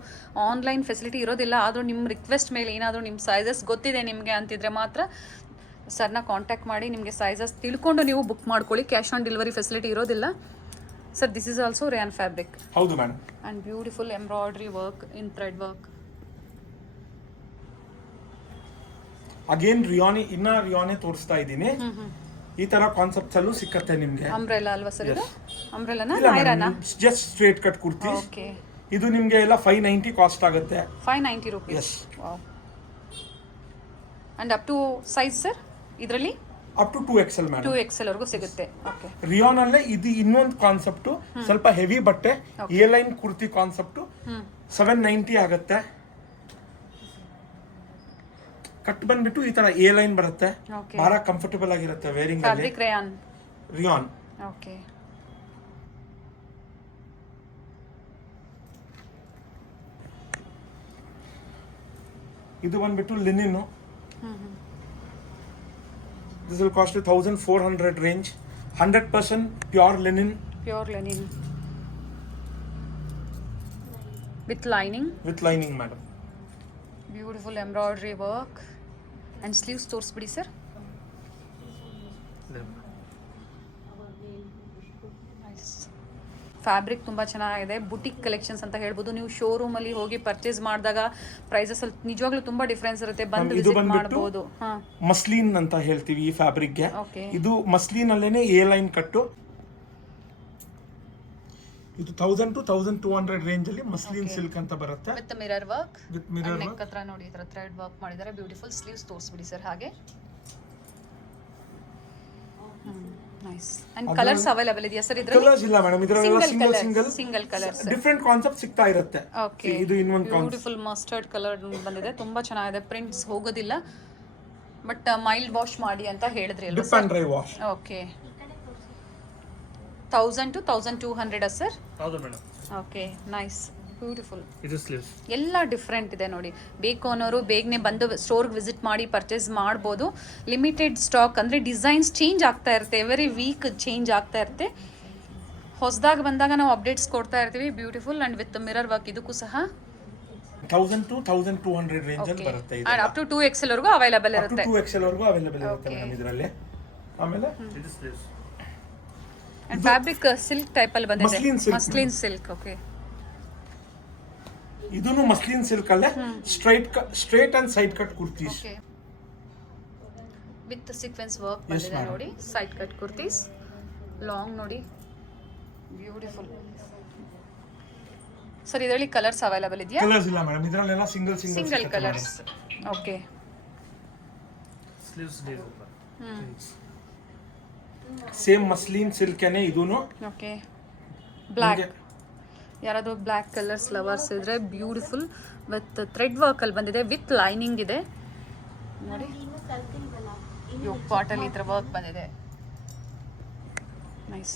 ಆನ್ಲೈನ್ ಫೆಸಿಲಿಟಿ ಇರೋದಿಲ್ಲ, ಆದರೂ ನಿಮ್ಮ ರಿಕ್ವೆಸ್ಟ್ ಮೇಲೆ ಏನಾದರೂ ನಿಮ್ಮ ಸೈಜಸ್ ಗೊತ್ತಿದೆ ನಿಮಗೆ ಅಂತಿದ್ರೆ ಮಾತ್ರ ಸರ್ನ ಕಾಂಟ್ಯಾಕ್ಟ್ ಮಾಡಿ ನಿಮಗೆ ಸೈಜಸ್ ತಿಳ್ಕೊಂಡು ನೀವು ಬುಕ್ ಮಾಡ್ಕೊಳ್ಳಿ. ಕ್ಯಾಶ್ ಆನ್ ಡೆಲಿವರಿ ಫೆಸಿಲಿಟಿ ಇರೋದಿಲ್ಲ sir. This is also rayon fabric. ಹೌದು madam. And beautiful embroidery work in thread work. Again ರಿಯಾನೇ ತೋರಿಸ್ತಾ ಇದ್ದೀನಿ. ಈ ತರ ಕಾನ್ಸೆಪ್ಟ್ಸ್ ಅಲ್ಲೂ ಸಿಕ್ಕತ್ತೆ ನಿಮ್ಗೆ. ಅಂಬ್ರೆಲಾ ಅಲ್ವಾ ಸರ್ ಇದು? ಅಂಬ್ರೆಲಾನ ನಾಯ್ರಾನ? Just straight cut kurti. Okay. ಇದು ನಿಮ್ಗೆ ಎಲ್ಲ 590 ಕಾಸ್ಟ್ ಆಗುತ್ತೆ. 590 rupees. Yes. Wow. And up to size sir ಇದರಲ್ಲಿ? Up to 2XL madam. 2XL ವರೆಗೂ ಸಿಗುತ್ತೆ. ಓಕೆ. ರಿಯಾನ್ ಅಲ್ಲೇ ಇದು ಇನ್ನೊಂದು ಕಾನ್ಸೆಪ್ಟ್, ಸ್ವಲ್ಪ ಹೆವಿ ಬಟ್ಟೆ ಎ ಲೈನ್ ಕುರ್ತಿ ಕಾನ್ಸೆಪ್ಟ್ 790 ಆಗುತ್ತೆ. ಕಟ್ ಬಂದ್ಬಿಟ್ಟು ಈ ತರ ಎ ಲೈನ್ ಬರುತ್ತೆ. Okay. ಬಹಳ ಕಂಫರ್ಟಬಲ್ ಆಗಿರುತ್ತೆ ವೇರಿಂಗ್ ಅಲ್ಲಿ. Fabric rayon. ರಿಯಾನ್. ಓಕೆ. ಇದು ಬಂದ್ಬಿಟ್ಟು linen. This will cost 1400 range. 100% pure linen. Pure linen with lining. With lining madam. Beautiful embroidery work and sleeves ತೋರಿಸ್ಬಿಡಿ ಸರ್. ಫ್ಯಾಬ್ರಿಕ್ ತುಂಬ ಚೆನ್ನಾಗಿದೆ. ಬುಟಿಕ್ ಕಲೆಕ್ಷನ್ಸ್ ಅಂತ ಹೇಳ್ಬೋದು. ನೀವು ಶೋರೂಮಲ್ಲಿ ಹೋಗಿ ಪರ್ಚೇಸ್ ಮಾಡಿದಾಗ ಪ್ರೈಸಸ್ ಅಲ್ಲಿ ನಿಜವಾಗ್ಲೂ ತುಂಬ ಡಿಫ್ರೆನ್ಸ್ ಇರುತ್ತೆ. ಬಂದು ಇದು ವಿಸಿಟ್ ಬಂದ್ಬಿಟ್ಟು ಮಾಡ್ಬೋದು. ಹಾಂ. ಮಸ್ಲಿನ್ ಅಂತ ಹೇಳ್ತೀವಿ ಈ ಫ್ಯಾಬ್ರಿಕ್ಗೆ. ಓಕೆ. ಇದು ಮಸ್ಲಿನ್ ಅಲ್ಲೇನೆ ಎ ಲೈನ್ ಕಟ್ಟು. ಇದು 1000 to 1200 ರೇಂಜ್ ಅಲ್ಲಿ ಮಸ್ಲಿನ್ ಸಿಲ್ಕ್ ಅಂತ ಬರುತ್ತೆ. With mirror work. With mirror neck ಹತ್ರ ನೋಡಿ ಈ ಥರ ಥ್ರೆಡ್ ವರ್ಕ್ ಮಾಡಿದ್ದಾರೆ. ಬ್ಯೂಟಿಫುಲ್ ಸ್ಲೀವ್ಸ್ ತೋರಿಸ್ಬಿಡಿ ಸರ್ ಹಾಗೆ. ನೈಸ್. ಅಂಡ್ ಕಲರ್ಸ್ ಅವೈಲೇಬಲ್ ಇದೆಯಾ ಸರ್ ಇದರಲ್ಲಿ? ಕಲರ್ಸ್ ಇಲ್ಲ ಮೇಡಮ್, ಇದರಲ್ಲ ಸಿಂಗಲ್ ಕಲರ್ಸ್ ಡಿಫರೆಂಟ್ ಕಾನ್ಸೆಪ್ಟ್ ಸಿಗ್ತಾ ಇರುತ್ತೆ. ಓಕೆ. ಇದು ಇನ್ನೊಂದು ಬ್ಯೂಟಿಫುಲ್ ಮಸ್ಟರ್ಡ್ ಕಲರ್ ಬಂದಿದೆ. ತುಂಬಾ ಚೆನ್ನಾಗಿದೆ. ಪ್ರಿಂಟ್ಸ್ ಹೋಗೋದಿಲ್ಲ ಬಟ್ ಮೈಲ್ಡ್ ವಾಶ್ ಮಾಡಿ ಅಂತ ಹೇಳಿದ್ರಿ ಅಲ್ವಾ dip and dry wash. Okay. 1000 to 1200 sir? ಹೌದು ಮೇಡಮ್. ಓಕೆ. ನೈಸ್. ಬ್ಯೂಟಿಫುಲ್. ಇದು ಸ್ಲೀವ್ಸ್ ಎಲ್ಲ ಡಿಫ್ರೆಂಟ್ ಇದೆ ನೋಡಿ. ಬೇಕು ಅನ್ನೋರು ಬೇಗನೆ ಬಂದು ಸ್ಟೋರ್ಗೆ ವಿಸಿಟ್ ಮಾಡಿ ಪರ್ಚೇಸ್ ಮಾಡ್ಬೋದು. ಲಿಮಿಟೆಡ್ ಸ್ಟಾಕ್ ಅಂದರೆ ಡಿಸೈನ್ಸ್ ಚೇಂಜ್ ಆಗ್ತಾ ಇರುತ್ತೆ. ಎವ್ರಿ ವೀಕ್ ಚೇಂಜ್ ಆಗ್ತಾ ಇರುತ್ತೆ. ಹೊಸದಾಗಿ ಬಂದಾಗ ನಾವು ಅಪ್ಡೇಟ್ಸ್ ಕೊಡ್ತಾ ಇರ್ತೀವಿ. Beautiful and with mirror work. ಇದಕ್ಕೂ ಸಹ 1000 to 1200 ರೇಂಜ್ ಅಲ್ಲಿ ಬರುತ್ತೆ. ಇದು ಅಪ್ ಟು 2XL ವರೆಗೂ ಅವೈಲೇಬಲ್ ಅಪ್ ಟು ಇರುತ್ತೆ. 2XL ವರೆಗೂ ಅವೈಲೇಬಲ್ ಇರುತ್ತೆ ಮೇಡಮ್ ಇದರಲ್ಲಿ. ಆಮೇಲೆ ಇದು sleeves and fabric silk type ಅಲ್ಲಿ ಬಂದಿದೆ. Muslin silk. Muslin silk. Okay. ಇದೂನು ಮಸ್ಲಿನ್ ಸಿಲ್ಕ್ ಅಲ್ಲೇ straight and side cut kurtis. Okay. With sequence work ಬಂದಿದೆ madam. ನೋಡಿ. ಸೈಡ್ ಕಟ್ ಕುರ್ತೀಸ್ ಲಾಂಗ್ ನೋಡಿ. Beautiful sir. ಇದರಲ್ಲಿ ಕಲರ್ಸ್ ಅವೈಲೇಬಲ್ ಇದೆಯಾ? ಕಲರ್ಸ್ ಇಲ್ಲ ಮೇಡಮ್, ಇದರಲ್ಲೆಲ್ಲ single colours. Okay. Sleeves deal same muslin silk ಏನೇ ಇದೂನು. ಓಕೆ. ಬ್ಲ್ಯಾಕ್. ಯಾರಾದರೂ ಬ್ಲ್ಯಾಕ್ ಕಲರ್ಸ್ ಲವರ್ಸ್ ಇದ್ರೆ ಬ್ಯೂಟಿಫುಲ್ ವಿತ್ ಥ್ರೆಡ್ ವರ್ಕ್ ಅಲ್ಲಿ ಬಂದಿದೆ. ವಿತ್ ಲೈನಿಂಗ್ ಇದೆ ನೋಡಿ. ಯೋಗ್ ಪಾಟಲ್ಲಿ ಈ ಥರ ವರ್ಕ್ ಬಂದಿದೆ. ನೈಸ್.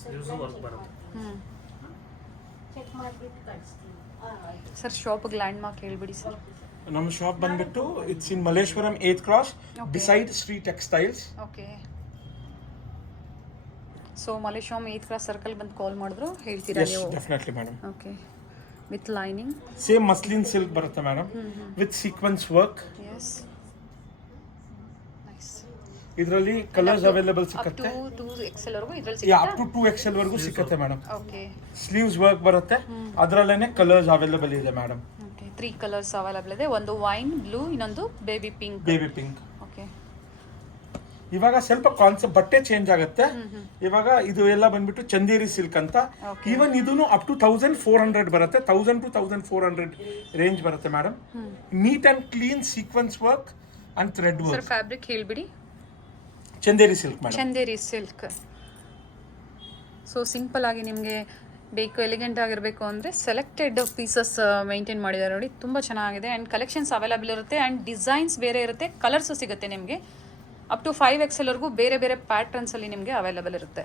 ಸ್ಲೀವ್ಸ್ ವರ್ಕ್ ಬರುತ್ತೆ. ಸರ್ ಶಾಪಿಗೆ ಲ್ಯಾಂಡ್ ಮಾರ್ಕ್ ಹೇಳ್ಬಿಡಿ ಸರ್. ನಮ್ಮ ಶಾಪ್ ಬಂದ್ಬಿಟ್ಟು it's in Malleshwaram 8th cross beside Shri textiles. Okay. So Malleshwaram 8th cross circle ಬಂದು ಕಾಲ್ ಮಾಡಿದ್ರು ಹೇಳ್ತೀರಾ ಎಸ್ ನೀವು? Definitely madam. Okay. With lining. Same muslin silk ಬರುತ್ತೆ madam with sequence work. Yes. Nice. ಇದರಲ್ಲಿ colours available up ಸಿಗುತ್ತೆ. To 2XL ವರೆಗೂ ಇದ್ರಲ್ಲಿ up ಸಿಗುತ್ತಾ? ಟು 2XL ವರೆಗೂ ಸಿಗುತ್ತೆ ಮೇಡಮ್. ಓಕೆ. ಸ್ಲೀವ್ಸ್ ವರ್ಕ್ ಬರುತ್ತೆ, ಅದರಲ್ಲೇನೆ ಕಲರ್ಸ್ ಅವೈಲೇಬಲ್ ಇದೆ ಮೇಡಮ್. ಓಕೆ. 3 ಕಲರ್ಸ್ ಅವೈಲೇಬಲ್ ಇದೆ. ಒಂದು ವೈನ್ ಬ್ಲೂ, ಇನ್ನೊಂದು baby pink. Baby pink. Okay. ಇವಾಗ ಸ್ವಲ್ಪ ಕಾನ್ಸೆಪ್ಟ್ ಬಟ್ಟೆ ಚೇಂಜ್ ಆಗುತ್ತೆ. ಇವಾಗ ಇದು ಎಲ್ಲ ಬಂದ್ಬಿಟ್ಟು ಚಂದೇರಿ ಸಿಲ್ಕ್ ಅಂತ. Okay. ಈವನ್ ಇದೂನು ಅಪ್ ಟು 1400 ಬರುತ್ತೆ. 1000 to 1400 ರೇಂಜ್ ಬರುತ್ತೆ madam. Neat and clean sequence work and thread sir work. Fabric ಹೇಳ್ಬಿಡಿ. Chanderi silk madam. Chanderi silk. So simple ಆಗಿ ನಿಮಗೆ ಬೇಕು, ಎಲಿಗೆಂಟ್ ಆಗಿರಬೇಕು ಅಂದರೆ ಸೆಲೆಕ್ಟೆಡ್ ಪೀಸಸ್ ಮೇಂಟೈನ್ ಮಾಡಿದ್ದಾರೆ ನೋಡಿ, ತುಂಬ ಚೆನ್ನಾಗಿದೆ. ಆ್ಯಂಡ್ ಕಲೆಕ್ಷನ್ಸ್ ಅವೈಲೇಬಲ್ ಇರುತ್ತೆ ಆ್ಯಂಡ್ ಡಿಸೈನ್ಸ್ ಬೇರೆ ಇರುತ್ತೆ, ಕಲರ್ಸು ಸಿಗುತ್ತೆ ನಿಮಗೆ. ಅಪ್ ಟು 5XL ವರೆಗೂ ಬೇರೆ ಬೇರೆ ಪ್ಯಾಟ್ರನ್ಸಲ್ಲಿ ನಿಮಗೆ ಅವೈಲೇಬಲ್ ಇರುತ್ತೆ.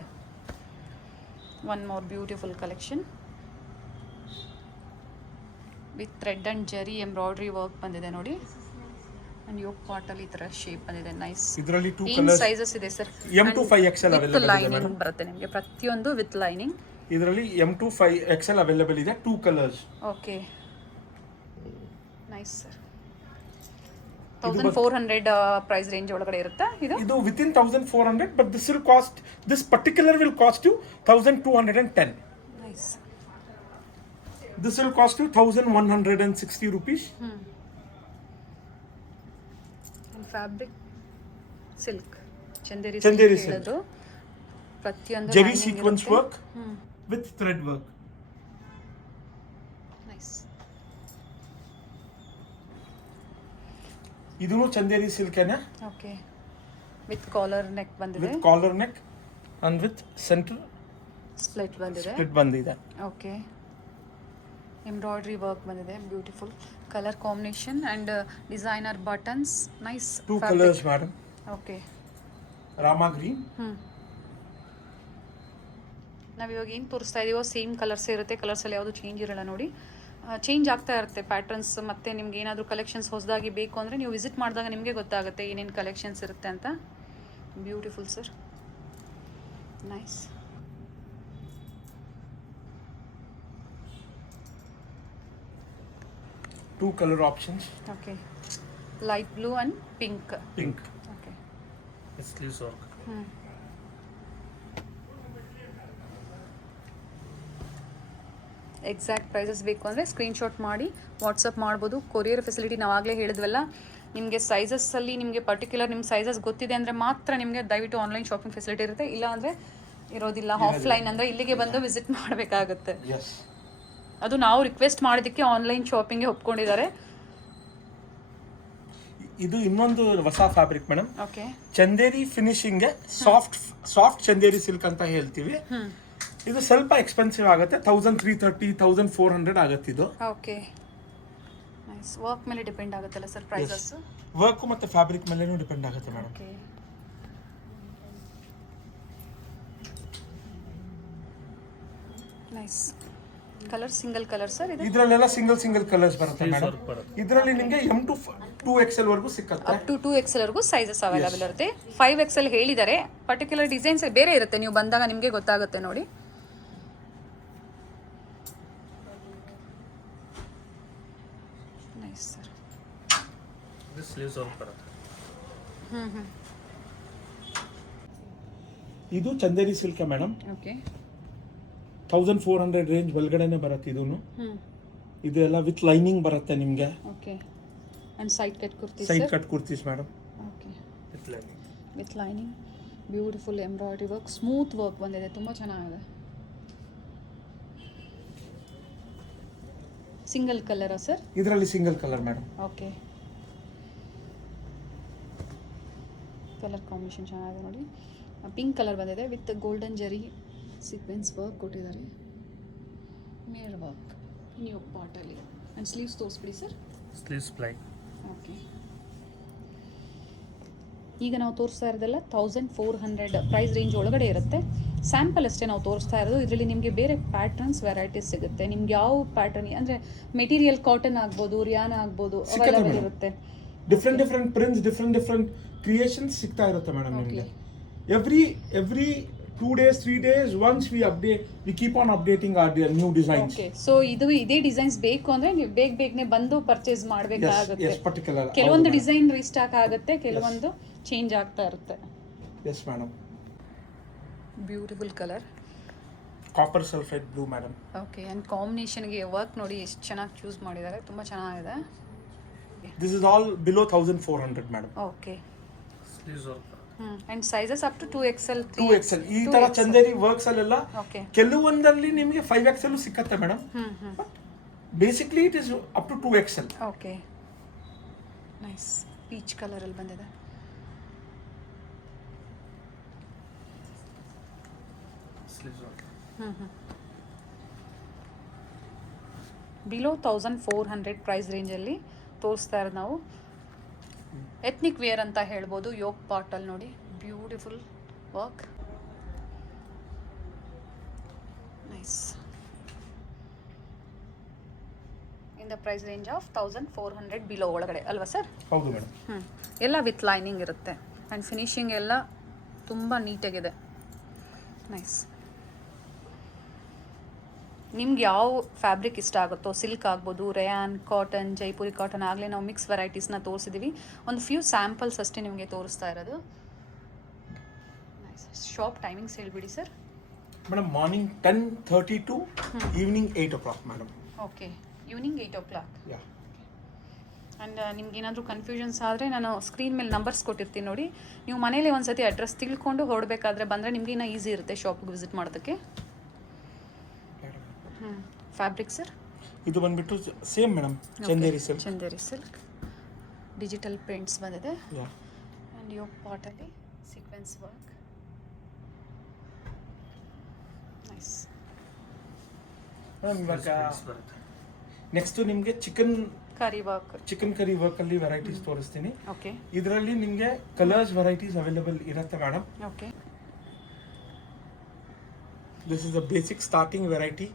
One more beautiful collection with thread and ಜರಿ ಎಂಬ್ರಾಯ್ಡ್ರಿ ವರ್ಕ್ ಬಂದಿದೆ ನೋಡಿ. ಆ್ಯಂಡ್ ಯೋಕ್ ಪಾರ್ಟಲ್ಲಿ ಈ ಥರ ಶೇಪ್ ಬಂದಿದೆ. ನೈಸ್. ಇದರಲ್ಲಿ 2 ಏನು ಕಲರ್ಸ್ ಸೈಜಸ್ ಇದೆ sir? M to 5XL with available ಇದೆ ಲೈನಿಂಗ್ ಮೇಡಮ್. ಬರುತ್ತೆ ನಿಮಗೆ ಪ್ರತಿಯೊಂದು ವಿತ್ ಲೈನಿಂಗ್. ಇದರಲ್ಲಿ M to 5XL ಅವೈಲೇಬಲ್ ಇದೆ, 2 colours. Okay. Nice sir. 1400 price range ಒಳಗಡೆ ಇರುತ್ತಾ ಇದು? ಇದು within 1400, but this will cost, this particular will cost you 1210. Nice. This will cost you 1160 rupees. Fabric silk Chanderi Chanderi silk ಹೇಳೋದು. ಪ್ರತಿಯೊಂದು Jerry sequence work with thread work. Nice. ಇದೂನು Chanderi silk ಏನೆ okay. With collar neck ಬಂದಿದೆ, with collar neck and with center split ಬಂದಿದೆ. split ಬಂದಿದೆ. Okay. Embroidery work ಬಂದಿದೆ, beautiful colour combination and designer buttons. Nice. 2 colors madam. Okay. Rama green. ನಾವು ಇವಾಗ ಏನು ತೋರಿಸ್ತಾ ಇದೀವೋ ಸೇಮ್ ಕಲರ್ಸ್ ಇರುತ್ತೆ, ಕಲರ್ಸಲ್ಲಿ ಯಾವುದು ಚೇಂಜ್ ಇರಲ್ಲ ನೋಡಿ. ಚೇಂಜ್ ಆಗ್ತಾ ಇರುತ್ತೆ ಪ್ಯಾಟ್ರನ್ಸ್. ಮತ್ತು ನಿಮ್ಗೆ ಏನಾದರೂ ಕಲೆಕ್ಷನ್ಸ್ ಹೊಸದಾಗಿ ಬೇಕು ಅಂದರೆ ನೀವು ವಿಸಿಟ್ ಮಾಡಿದಾಗ ನಿಮಗೆ ಗೊತ್ತಾಗುತ್ತೆ ಏನೇನು ಕಲೆಕ್ಷನ್ಸ್ ಇರುತ್ತೆ ಅಂತ. Beautiful sir. Nice. Two color options. Okay. Light blue and pink. Pink. Okay. Sleeves work. Exact prices ಬೇಕು ಅಂದರೆ ಸ್ಕ್ರೀನ್ಶಾಟ್ ಮಾಡಿ ವಾಟ್ಸಪ್ ಮಾಡ್ಬೋದು. ಕೊರಿಯರ್ ಫೆಸಿಲಿಟಿ ನಾವಾಗಲೇ ಹೇಳಿದ್ವಲ್ಲ, ನಿಮಗೆ ಸೈಜಸ್ಸಲ್ಲಿ ನಿಮಗೆ ಪರ್ಟಿಕ್ಯುಲರ್ ನಿಮ್ಮ ಸೈಜಸ್ ಗೊತ್ತಿದೆ ಅಂದರೆ ಮಾತ್ರ ನಿಮಗೆ ದಯವಿಟ್ಟು ಆನ್ಲೈನ್ ಶಾಪಿಂಗ್ ಫೆಸಿಲಿಟಿ ಇರುತ್ತೆ, ಇಲ್ಲ ಅಂದರೆ ಇರೋದಿಲ್ಲ. ಆಫ್ಲೈನ್ ಅಂದರೆ ಇಲ್ಲಿಗೆ ಬಂದು ವಿಸಿಟ್ ಮಾಡಬೇಕಾಗುತ್ತೆ. Yes. ಅದು ನಾವು ರಿಕ್ವೆಸ್ಟ್ ಮಾಡೋದಕ್ಕೆ ಆನ್ಲೈನ್ ಶಾಪಿಂಗ್ಗೆ ಒಪ್ಕೊಂಡಿದ್ದಾರೆ. ಇದು ಇನ್ನೊಂದು ಹೊಸ fabric madam. Okay. Chanderi finishing soft Chanderi silk ಅಂತ ಹೇಳ್ತೀವಿ. ಇದು ಸ್ವಲ್ಪ ಎಕ್ಸ್ಪೆನ್ಸಿವ್ ಆಗುತ್ತೆ, 1330 1400 ಆಗುತ್ತೆ ಇದು. ಓಕೆ. ನೈಸ್. ವರ್ಕ್ ಮೇಲೆ ಡಿಪೆಂಡ್ ಆಗುತ್ತಲ್ಲ ಸರ್ ಪ್ರೈಸಸ್? ವರ್ಕ್ ಮತ್ತೆ ಫ್ಯಾಬ್ರಿಕ್ ಮೇಲೇನೂ ಡಿಪೆಂಡ್ ಆಗುತ್ತೆ madam. Okay. Nice. Colour single colour sir ಇದು? ಇದರಲ್ಲೆಲ್ಲ ಸಿಂಗಲ್ ಕಲರ್ಸ್ ಬರುತ್ತೆ ಮೇಡಮ್. ವರ್ಕ್ ಬರುತ್ತೆ. ಇದರಲ್ಲಿ ನಿಮಗೆ M to 2XL ವರೆಗೂ ಸಿಕ್ಕತ್ತೆ. ಅಪ್ ಟು 2XL ವರೆಗೂ ಸೈಜಸ್ ಅವೈಲೇಬಲ್ ಇರುತ್ತೆ. 5XL ಹೇಳಿದ್ದಾರೆ, ಪರ್ಟಿಕ್ಯುಲರ್ ಡಿಸೈನ್ಸ್ ಬೇರೆ ಇರುತ್ತೆ, ನೀವು ಬಂದಾಗ ನಿಮಗೆ ಗೊತ್ತಾಗುತ್ತೆ ನೋಡಿ. Nice sir. ಇದು ಸ್ಲೀವ್ಸ್ ವರ್ಕ್ ಬರುತ್ತೆ. ಇದು Chanderi silk madam. Okay. 1400 range ಒಳಗಡೆನೆ ಬರುತ್ತೆ ಇದೂನು. ಇದು ಎಲ್ಲ ವಿತ್ ಲೈನಿಂಗ್ ಬರುತ್ತೆ ನಿಮಗೆ. Okay. And side cut kurtis side sir? Cut kurtis madam. Okay. With lining. With lining. Beautiful embroidery work, smooth work ಬಂದಿದೆ, ತುಂಬ ಚೆನ್ನಾಗಿದೆ. ಸಿಂಗಲ್ ಕಲರಾ ಸರ್? ಇದರಲ್ಲಿ single colour madam. Okay. Colour combination ಚೆನ್ನಾಗಿದೆ ನೋಡಿ. ಪಿಂಕ್ ಕಲರ್ ಬಂದಿದೆ with golden zari sequence work ಕೊಟ್ಟಿದ್ದಾರೆ. Mirror work new ಪಾಟಲ್ಲಿ. ಆ್ಯಂಡ್ ಸ್ಲೀವ್ಸ್ ತೋರಿಸ್ಬಿಡಿ ಸರ್. Sleeves plain. ಓಕೆ. ಈಗ ನಾವು ತೋರಿಸ್ತಾ ಇರೋದೆಲ್ಲ 1400 ಪ್ರೈಸ್ ರೇಂಜ್ ಒಳಗಡೆ ಇರುತ್ತೆ. ಸ್ಯಾಂಪಲ್ ಅಷ್ಟೇ ನಾವು ತೋರಿಸ್ತಾ ಇರೋದು. ಇದರಲ್ಲಿ ನಿಮಗೆ ಬೇರೆ ಪ್ಯಾಟರ್ನ್ಸ್ ವೆರೈಟೀಸ್ ಸಿಗುತ್ತೆ. ನಿಮ್ಗೆ ಯಾವ ಪ್ಯಾಟರ್ನ್ ಅಂದರೆ ಮೆಟೀರಿಯಲ್ ಕಾಟನ್ ಆಗ್ಬೋದು, ರಿಯಾನ್ ಆಗ್ಬೋದು, ಅವೈಲೇಬಲ್ ಇರುತ್ತೆ. ಡಿಫ್ರೆಂಟ್ ಪ್ರಿಂಟ್ಸ್, ಡಿಫ್ರೆಂಟ್ ಕ್ರಿಯೇಷನ್ಸ್ ಸಿಗ್ತಾ ಇರುತ್ತೆ ಮೇಡಮ್ ನಿಮಗೆ. Every 2 days 3 days once we keep on updating our new designs. Okay, so ಇದೇ ಡಿಸೈನ್ಸ್ ಬೇಕು ಅಂದ್ರೆ ನೀವು ಬೇಗನೆ ಬಂದು ಪರ್ಚೇಸ್ ಮಾಡಬೇಕಾಗುತ್ತೆ. yes particular ಕೆಲವೊಂದು ಡಿಸೈನ್ ರೀಸ್ಟಾಕ್ ಆಗುತ್ತೆ, ಕೆಲವೊಂದು ಚೇಂಜ್ ಆಗ್ತಾ ಇರುತ್ತೆ. yes madam. Beautiful colour, copper sulphate blue madam. Okay, and ಕಾಂಬಿನೇಷನ್ಗೆ ವರ್ಕ್ ನೋಡಿ ಎಷ್ಟು ಚೆನ್ನಾಗಿ ಚೂಸ್ ಮಾಡಿದ್ದಾರೆ, ತುಂಬ ಚೆನ್ನಾಗಿದೆ. This is all below 1400 madam. Okay, Sleeves work. And sizes up to 2XL 2XL ಈ ತರ ಚಂದೇರಿ ವರ್ಕ್ಸ್ ಅಲ್ಲೆಲ್ಲ ಓಕೆ. ಕೆಲವೊಂದಲ್ಲಿ ನಿಮಗೆ 5XL ಸಿಕ್ಕತ್ತೆ madam. Basically it is up to 2XL. Okay, nice peach ಕಲರಲ್ಲಿ ಬಂದಿದೆ. Sleeves work. ಬಿಲೋ 1400 ಪ್ರೈಸ್ ರೇಂಜಲ್ಲಿ ತೋರಿಸ್ತಾ ಇರೋದು ನಾವು. ಎತ್ನಿಕ್ ವೇರ್ ಅಂತ ಹೇಳ್ಬೋದು. ಯೋಗ್ ಪಾಟಲ್ಲಿ ನೋಡಿ beautiful work, nice. In the price range of 1400 below ಒಳಗಡೆ ಅಲ್ವಾ ಸರ್? ಹೌದು ಮೇಡಮ್. ಎಲ್ಲ ವಿತ್ ಲೈನಿಂಗ್ ಇರುತ್ತೆ ಆ್ಯಂಡ್ ಫಿನಿಶಿಂಗ್ ಎಲ್ಲ ತುಂಬ ನೀಟಾಗಿದೆ, ನೈಸ್. ನಿಮ್ಗೆ ಯಾವ ಫ್ಯಾಬ್ರಿಕ್ ಇಷ್ಟ ಆಗುತ್ತೋ, ಸಿಲ್ಕ್ ಆಗ್ಬೋದು, ರೇಯಾನ್, ಕಾಟನ್, ಜೈಪುರಿ ಕಾಟನ್, ಆಗಲೇ ನಾವು ಮಿಕ್ಸ್ ವೆರೈಟೀಸ್ನ ತೋರಿಸಿದ್ದೀವಿ. ಒಂದು ಫ್ಯೂ ಸ್ಯಾಂಪಲ್ಸ್ ಅಷ್ಟೇ ನಿಮಗೆ ತೋರಿಸ್ತಾ ಇರೋದು. ನೈಸ್. ಶಾಪ್ ಟೈಮಿಂಗ್ಸ್ ಹೇಳ್ಬಿಡಿ sir. Madam morning 10:30 to evening 8 o'clock madam. Okay, evening 8 o'clock. Yeah. And ನಿಮ್ಗೆ ಏನಾದರೂ ಕನ್ಫ್ಯೂಷನ್ಸ್ ಆದರೆ ನಾನು ಸ್ಕ್ರೀನ್ ಮೇಲೆ ನಂಬರ್ಸ್ ಕೊಟ್ಟಿರ್ತೀನಿ ನೋಡಿ. ನೀವು ಮನೇಲಿ ಒಂದ್ಸತಿ ಅಡ್ರೆಸ್ ತಿಳ್ಕೊಂಡು ಹೊರಡಬೇಕಾದ್ರೆ ಬಂದರೆ ನಿಮ್ಗೆ ಇನ್ನೂ ಈಸಿ ಇರುತ್ತೆ ಶಾಪಿಗೆ ವಿಸಿಟ್ ಮಾಡೋದಕ್ಕೆ. ಫ್ಯಾಬ್ರಿಕ್ ಸರ್ ಇದು ಬಂದ್ಬಿಟ್ಟು same madam, Chanderi silk. Chanderi silk, digital prints ಬಂದಿದೆ. ಯಾ. ಆ್ಯಂಡ್ ಯೋಗ್ ಪಾಟಲ್ಲಿ ಸೀಕ್ವೆನ್ಸ್ ವರ್ಕ್, ನೈಸ್. ಮೇಡಮ್ ಇವಾಗ Prints ಬರುತ್ತೆ. ನೆಕ್ಸ್ಟ್ ನಿಮಗೆ ಚಿಕನ್ ಕರಿ ವರ್ಕ್. ಕರಿ ವರ್ಕ್ ಅಲ್ಲಿ ವೆರೈಟೀಸ್ ತೋರಿಸ್ತೀನಿ. ಓಕೆ, ಇದರಲ್ಲಿ ನಿಮಗೆ ಕಲರ್ಸ್ ವೆರೈಟೀಸ್ ಅವೈಲೇಬಲ್ ಇರುತ್ತೆ madam. Okay. This is the basic starting variety,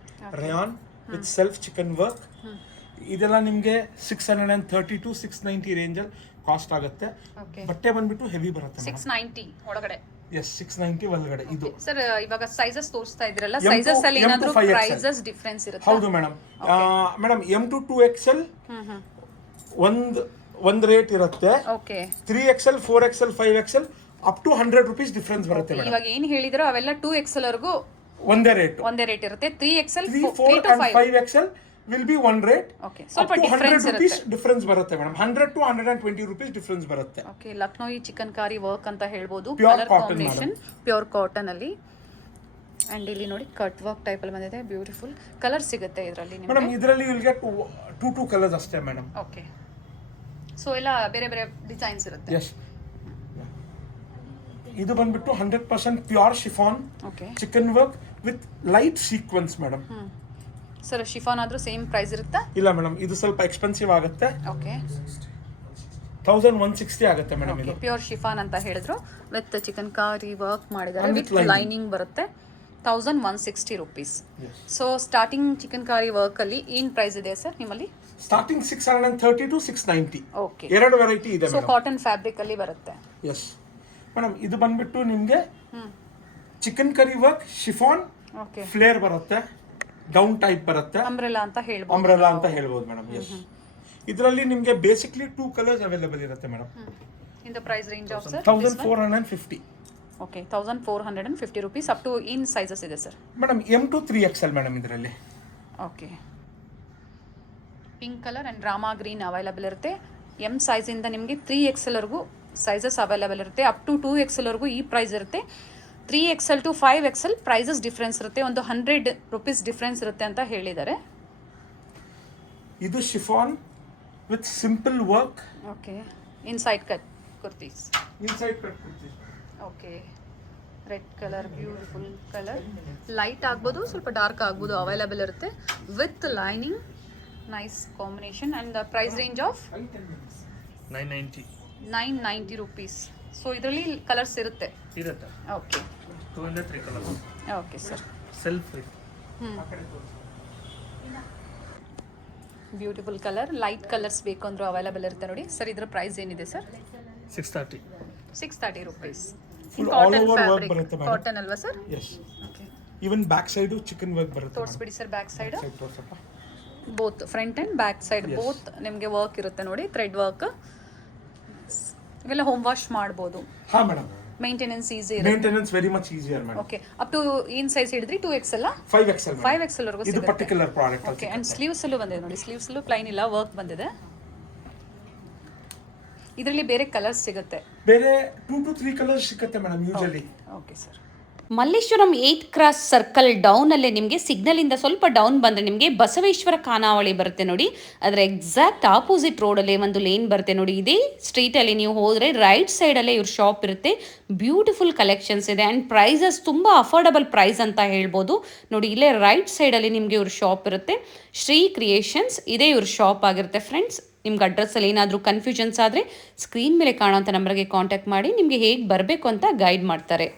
rayon with self chicken work. ಇದೆಲ್ಲ ನಿಮಗೆ 630 to 690 ರೇಂಜಲ್ಲಿ ಕಾಸ್ಟ್ ಆಗುತ್ತೆ. ಓಕೆ, ಬಟ್ಟೆ ಬಂದ್ಬಿಟ್ಟು ಹೆವಿ ಬರುತ್ತೆ ಮೇಡಮ್. 690 ಒಳಗಡೆ. ಎಸ್, 690 ಒಳಗಡೆ ಇದು. ಸರ್ ಇವಾಗ ಸೈಜಸ್ ತೋರಿಸ್ತಾ ಇದ್ರಲ್ಲ, M to- ಸೈಜಸ್ ಅಲ್ಲಿ M to ಏನಾದರೂ 5XL. ಪ್ರೈಸಸ್ ಡಿಫರೆನ್ಸ್ ಇರುತ್ತೆ? ಹೌದು madam. Madam M to 2XL ಒಂದು ರೇಟ್ ಇರುತ್ತೆ. Okay, 3XL 4XL 5XL up to 100 rupees difference ಬರುತ್ತೆ ಮೇಡಮ್. ಇವಾಗ ಏನು ಹೇಳಿದ್ರೋ ಅವೆಲ್ಲ 2XL ವರೆಗೂ ಒಂದೇ ರೇಟ್ ಇರುತ್ತೆ. 3XL 3, 4 3 to and 5 5XL will be one rate. Okay, ಸ್ವಲ್ಪ ಡಿಫರೆನ್ಸ್ rupees ಇರುತ್ತೆ. ಡಿಫರೆನ್ಸ್ ಬರುತ್ತೆ ಮೇಡಮ್. 100 to 120 rupees ಡಿಫರೆನ್ಸ್ ಬರುತ್ತೆ. ಓಕೆ, ಲಕ್ನೋಯಿ ಚಿಕನ್ ಕಾರಿ ವರ್ಕ್ ಅಂತ ಹೇಳ್ಬೋದು. Pure colour cotton combination pure cotton ಅಲ್ಲಿ. ಅಂಡ್ ಇಲ್ಲಿ ನೋಡಿ ಕಟ್ ವರ್ಕ್ ಟೈಪ್ ಅಲ್ಲಿ ಬಂದಿದೆ. ಬ್ಯೂಟಿಫುಲ್ ಕಲರ್ ಸಿಗುತ್ತೆ ಇದರಲ್ಲಿ ಮೇಡಮ್. ನಿಮಗೆ. ಇದರಲ್ಲಿ ವಿಲ್ ಗೆಟ್ ಟೂ ಕಲರ್ಸ್ ಅಷ್ಟೇ ಮೇಡಮ್. ಓಕೆ, ಸೊ ಎಲ್ಲ ಬೇರೆ ಬೇರೆ ಡಿಸೈನ್ಸ್ ಇರುತ್ತೆ. ಎಸ್. ಇದು ಬಂದ್ಬಿಟ್ಟು 100% pure chiffon okay, chicken work with light sequence madam. Sir chiffon ಆದ್ರೂ ಸೇಮ್ ಪ್ರೈಸ್ ಇರುತ್ತಾ? ಇಲ್ಲ ಮೇಡಮ್, ಇದು ಸ್ವಲ್ಪ ಎಕ್ಸ್ಪೆನ್ಸಿವ್ ಆಗುತ್ತೆ. ಓಕೆ, 1160 ಆಗುತ್ತೆ ಮೇಡಮ್. ಇದು ಪ್ಯೂರ್ ಶಿಫಾನ್ ಅಂತ ಹೇಳಿದ್ರು ವಿತ್ ಚಿಕನ್ ಕಾರಿ ವರ್ಕ್ ಮಾಡಿದ್ದಾರೆ, And ವಿತ್ with ಲೈನಿಂಗ್ ಬರುತ್ತೆ. 1160 rupees. Yes. So starting chicken ಕಾರಿ ವರ್ಕ್ ಅಲ್ಲಿ ಏನ್ ಪ್ರೈಸ್ ಇದೆ ಸರ್ ನಿಮ್ಮಲ್ಲಿ? Starting 630 to 690. ಓಕೆ, ಎರಡು ವೆರೈಟಿ ಇದೆ ಸೊ ಮೇಡಮ್. ಕಾಟನ್ ಫ್ಯಾಬ್ರಿಕ್ ಅಲ್ಲಿ ಬರುತ್ತೆ. Yes madam. ಇದು ಬಂದ್ಬಿಟ್ಟು ನಿಮಗೆ chikankari work chiffon okay, flare ಬರುತ್ತೆ, ಗೌನ್ ಟೈಪ್ ಬರುತ್ತೆ, ಅಂಬ್ರೆಲಾ ಅಂತ ಹೇಳ್ಬೋದು. ಅಂಬ್ರೆಲಾ ಅಂತ ಹೇಳ್ಬೋದು ಮೇಡಮ್. ಎಸ್. ಇದರಲ್ಲಿ ನಿಮಗೆ ಬೇಸಿಕ್ಲಿ 2 ಕಲರ್ಸ್ ಅವೈಲೇಬಲ್ ಇರುತ್ತೆ madam. In the price range of sir 1450. Okay, 1450 rupees. Up to in sizes ಇದೆ sir madam. M to 3XL madam ಇದರಲ್ಲಿ. Okay, pink colour and Rama green available ಇರುತ್ತೆ. M ಸೈಜಿಂದ ನಿಮಗೆ 3XL ವರೆಗೂ sizes available ಇರುತ್ತೆ. Up to 2XL ವರೆಗೂ ಈ price ಇರುತ್ತೆ. 3XL to 5XL prices difference ಇರುತ್ತೆ. ಒಂದು 100 ರುಪೀಸ್ ಡಿಫ್ರೆನ್ಸ್ ಇರುತ್ತೆ ಅಂತ ಹೇಳಿದ್ದಾರೆ. ಇದು chiffon with simple work. Okay, inside cut kurtis. Inside cut kurti. Okay, red colour, beautiful colour. Light ಆಗ್ಬೋದು, ಸ್ವಲ್ಪ ಡಾರ್ಕ್ ಆಗ್ಬೋದು, ಅವೈಲೇಬಲ್ ಇರುತ್ತೆ with lining. Nice combination. And price range of 990 990 rupees. So ಇದರಲ್ಲಿ ಕಲರ್ಸ್ ಇರುತ್ತೆ. ಇರುತ್ತೆ. Okay, 2 in the 3 colors. Okay sir. Self it. Beautiful colour, light colours ಬೇಕು ಅಂದರೂ available ಇರುತ್ತೆ ನೋಡಿ ಸರ್. ಇದರ ಪ್ರೈಸ್ ಏನಿದೆ sir? 630. 630 rupees. Full all over work ಬರುತ್ತೆ madam. ಕಾಟನ್ ಅಲ್ವಾ sir? Yes. Okay, Even back side chikan work ಬರುತ್ತೆ. ತೋರಿಸ್ಬಿಡಿ ಸರ್ ಬ್ಯಾಕ್ ಸೈಡ್. Side ತೋರ್ಸಪ್ಪ. Both front and back side Yes. Both ನಿಮಗೆ ವರ್ಕ್ ಇರುತ್ತೆ ನೋಡಿ, ಥ್ರೆಡ್ ವರ್ಕ್. ಇವೆಲ್ಲ ಹೋಮ್ ವಾಶ್ ಮಾಡ್ಬೋದು, ಹಾ ಮೇಡಮ್. ಮೇಂಟೆನೆನ್ಸ್ ಈಸಿ ಇರುತ್ತೆ. Maintenance very much easier madam. Okay, up to ಏನು ಸೈಜ್ ಹಿಡಿದ್ರಿ? 2XL 5XL 5XL ವರೆಗೂ ಇದು ಸಿಗುತ್ತೆ. Particular product. ಓಕೆ, ಆ್ಯಂಡ್ ಸ್ಲೀವ್ಸಲ್ಲೂ ಬಂದಿದೆ ನೋಡಿ, ಸ್ಲೀವ್ಸಲ್ಲೂ ಪ್ಲೈನ್ ಇಲ್ಲ, ವರ್ಕ್ ಬಂದಿದೆ. ಇದರಲ್ಲಿ ಬೇರೆ ಕಲರ್ಸ್ ಸಿಗುತ್ತೆ, ಬೇರೆ 2 to 3 ಕಲರ್ಸ್ ಸಿಗುತ್ತೆ madam usually. Okay sir. Malleshwaram 8th cross circle ಡೌನಲ್ಲೇ ನಿಮಗೆ ಸಿಗ್ನಲಿಂದ ಸ್ವಲ್ಪ ಡೌನ್ ಬಂದರೆ ನಿಮಗೆ ಬಸವೇಶ್ವರ ಖಾನಾವಳಿ ಬರುತ್ತೆ ನೋಡಿ. ಅದರ ಎಕ್ಸಾಕ್ಟ್ ಆಪೋಸಿಟ್ ರೋಡಲ್ಲೇ ಒಂದು ಲೇನ್ ಬರುತ್ತೆ ನೋಡಿ. ಇದೇ ಸ್ಟ್ರೀಟಲ್ಲಿ ನೀವು ಹೋದರೆ ರೈಟ್ ಸೈಡಲ್ಲೇ ಇವ್ರ ಶಾಪ್ ಇರುತ್ತೆ. ಬ್ಯೂಟಿಫುಲ್ ಕಲೆಕ್ಷನ್ಸ್ ಇದೆ ಆ್ಯಂಡ್ ಪ್ರೈಸಸ್ ತುಂಬ ಅಫೋರ್ಡಬಲ್ ಪ್ರೈಸ್ ಅಂತ ಹೇಳ್ಬೋದು ನೋಡಿ. ಇಲ್ಲೇ ರೈಟ್ ಸೈಡಲ್ಲಿ ನಿಮಗೆ ಇವ್ರ ಶಾಪ್ ಇರುತ್ತೆ. ಶ್ರೀ ಕ್ರಿಯೇಷನ್ಸ್ ಇದೇ ಇವ್ರ ಶಾಪ್ ಆಗಿರುತ್ತೆ ಫ್ರೆಂಡ್ಸ್. ನಿಮ್ಗೆ ಅಡ್ರೆಸ್ಸಲ್ಲಿ ಏನಾದರೂ ಕನ್ಫ್ಯೂಷನ್ಸ್ ಆದರೆ ಸ್ಕ್ರೀನ್ ಮೇಲೆ ಕಾಣೋಂಥ ನಂಬರ್ಗೆ ಕಾಂಟ್ಯಾಕ್ಟ್ ಮಾಡಿ ನಿಮಗೆ ಹೇಗೆ ಬರಬೇಕು ಅಂತ ಗೈಡ್ ಮಾಡ್ತಾರೆ.